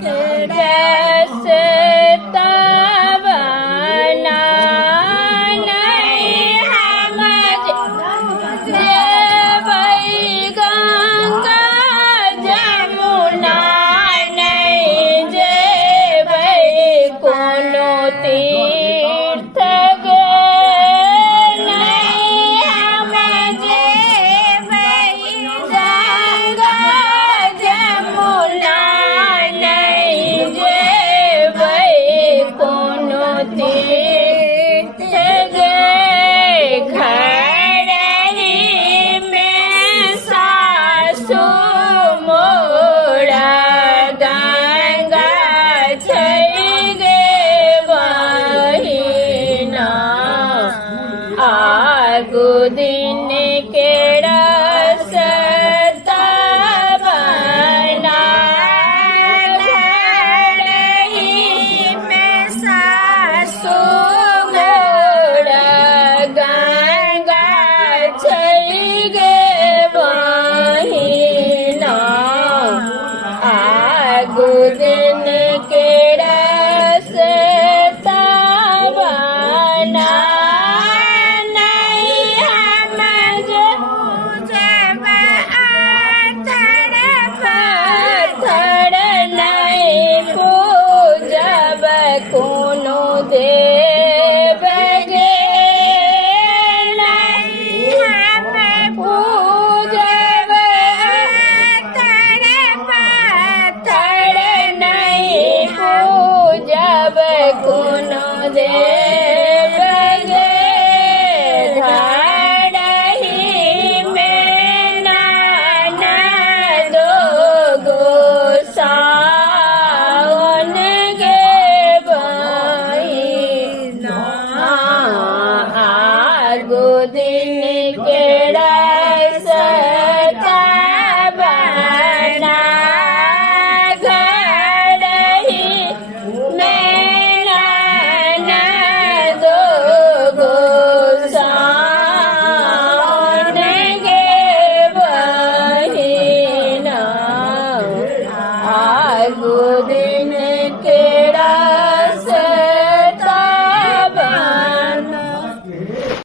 कैसे तब नहीं हम जेबै गंगा जमुना नहीं जेबै कोनो तीर्थ गे नहीं हम जेबै गंगा जमुना नहीं जेबै कोनो तीर्थ गे घर ही में सासु मोरा गंगा छै गे बहिना आगू दिन के रसता बना घर ही में सासु मोरा गंगा छै गे बहिना आगू दिन के रसता बना नहीं हम जेबै आथर पत्थर नहीं पूजब कोनो देव गे नहीं हम पूजब आथर पत्थर नहीं पूजब कोनो देव